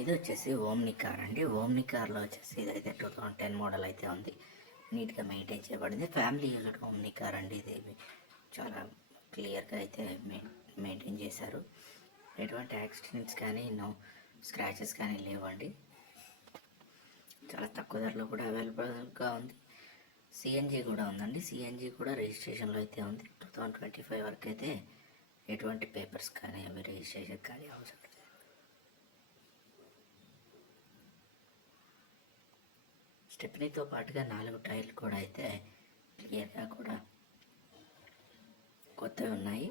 ఇది వచ్చేసి omni car అండి. ఓమ్ని కార్లో వచ్చేసి ఇదైతే టూ థౌజండ్ టెన్ మోడల్ అయితే ఉంది. నీట్గా మెయింటైన్ చేయబడింది. ఫ్యామిలీ యూజ్డ్ ఓమ్ని కార్ అండి ఇది. చాలా క్లియర్గా అయితే మెయింటైన్ చేశారు. ఎటువంటి యాక్సిడెంట్స్ కానీ నో స్క్రాచెస్ కానీ లేవండి. చాలా తక్కువ ధరలో కూడా అవైలబుల్గా ఉంది. సిఎన్జి కూడా ఉందండి. సిఎన్జి కూడా రిజిస్ట్రేషన్లో అయితే ఉంది. టూ థౌజండ్ ట్వంటీ ఫైవ్ వరకు అయితే ఎటువంటి పేపర్స్ కానీ అవి రిజిస్ట్రేషన్ కానీ అవసరం లేదు స్టెప్నీతో పాటుగా నాలుగు టైర్లు కూడా అయితే క్లియర్గా కూడా కొత్తవి ఉన్నాయి.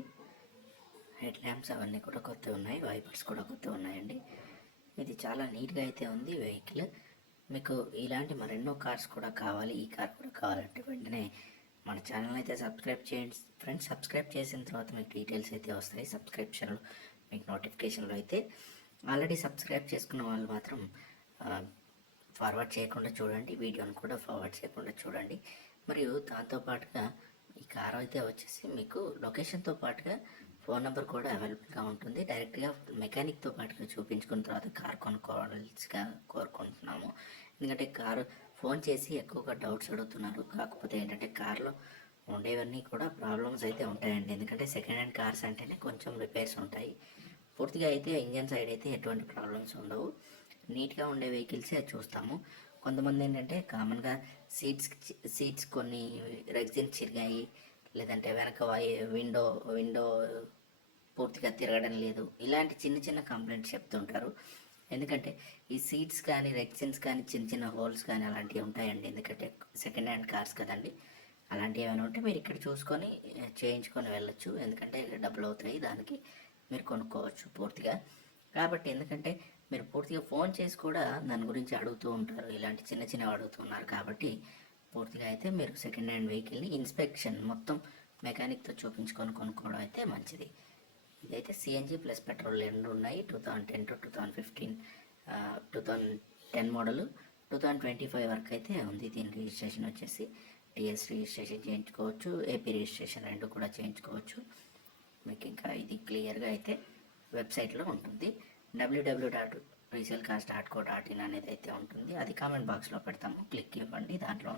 హెడ్ ల్యాంప్స్ అవన్నీ కూడా కొత్తవి ఉన్నాయి. వైపర్స్ కూడా కొత్తవి ఉన్నాయండి. ఇది చాలా నీట్గా అయితే ఉంది వెహికల్. మీకు ఇలాంటి మరెన్నో కార్స్ కూడా కావాలి. ఈ కార్ కూడా కావాలంటే వెంటనే మన ఛానల్ అయితే సబ్స్క్రైబ్ చేయండి. ఫ్రెండ్స్ సబ్స్క్రైబ్ చేసిన తర్వాత మీకు డీటెయిల్స్ అయితే వస్తాయి. సబ్స్క్రిప్షన్లో మీకు నోటిఫికేషన్లో అయితే ఆల్రెడీ సబ్స్క్రైబ్ చేసుకున్న వాళ్ళు మాత్రం ఫార్వర్డ్ చేయకుండా చూడండి వీడియోని కూడా ఫార్వర్డ్ చేయకుండా చూడండి. మరియు దాంతోపాటుగా ఈ కార్ అయితే వచ్చేసి మీకు లొకేషన్తో పాటుగా ఫోన్ నెంబర్ కూడా అవైలబుల్గా ఉంటుంది. డైరెక్ట్గా మెకానిక్తో పాటుగా చూపించుకున్న తర్వాత కార్ కొనుక్కోవాల్సిగా కోరుకుంటున్నాము. ఎందుకంటే కారు ఫోన్ చేసి ఎక్కువగా డౌట్స్ అడుగుతున్నారు. కాకపోతే ఏంటంటే కార్లో ఉండేవన్నీ కూడా ప్రాబ్లమ్స్ అయితే ఉంటాయండి. ఎందుకంటే సెకండ్ హ్యాండ్ కార్స్ అంటేనే కొంచెం రిపేర్స్ ఉంటాయి. పూర్తిగా అయితే ఇంజన్ సైడ్ అయితే ఎటువంటి ప్రాబ్లమ్స్ ఉండవు. నీట్గా ఉండే వెహికల్సే చూస్తాము. కొంతమంది ఏంటంటే కామన్గా సీట్స్ సీట్స్ కొన్ని రెగ్జిన్ చిరిగాయి లేదంటే వెనక విండో విండో పూర్తిగా తిరగడం లేదు. ఇలాంటి చిన్న చిన్న కంప్లైంట్స్ చెప్తుంటారు. ఎందుకంటే ఈ సీట్స్ కానీ రెక్సిన్స్ కానీ చిన్న చిన్న హోల్స్ కానీ అలాంటివి ఉంటాయండి. ఎందుకంటే సెకండ్ హ్యాండ్ కార్స్ కదండి. అలాంటివి ఏమైనా ఉంటే మీరు ఇక్కడ చూసుకొని చేయించుకొని వెళ్ళొచ్చు. ఎందుకంటే డబ్బులు అవుతాయి. దానికి మీరు కొనుక్కోవచ్చు పూర్తిగా. కాబట్టి ఎందుకంటే మీరు పూర్తిగా ఫోన్ చేసి కూడా దాని గురించి అడుగుతూ ఉంటారు. ఇలాంటి చిన్న చిన్నవి అడుగుతున్నారు కాబట్టి పూర్తిగా అయితే మీరు సెకండ్ హ్యాండ్ వెహికల్ని ఇన్స్పెక్షన్ మొత్తం మెకానిక్తో చూపించుకొని కొనుక్కోవడం అయితే మంచిది. ఇదైతే సిఎన్జి ప్లస్ పెట్రోల్ రెండు ఉన్నాయి. Two thousand ten to two thousand fifteen two thousand ten model two thousand twenty five వరకు అయితే ఉంది. దీని రిజిస్ట్రేషన్ వచ్చేసి టీఎస్ రిజిస్ట్రేషన్ చేయించుకోవచ్చు ఏపీ రిజిస్ట్రేషన్ రెండు కూడా చేయించుకోవచ్చు. మీకు ఇంకా ఇది క్లియర్గా అయితే వెబ్సైట్లో ఉంటుంది. WW dot resale cost dot co dot in అనేది అయితే ఉంటుంది. అది కామెంట్ బాక్స్లో పెడతాము. క్లిక్ ఇవ్వండి దాంట్లో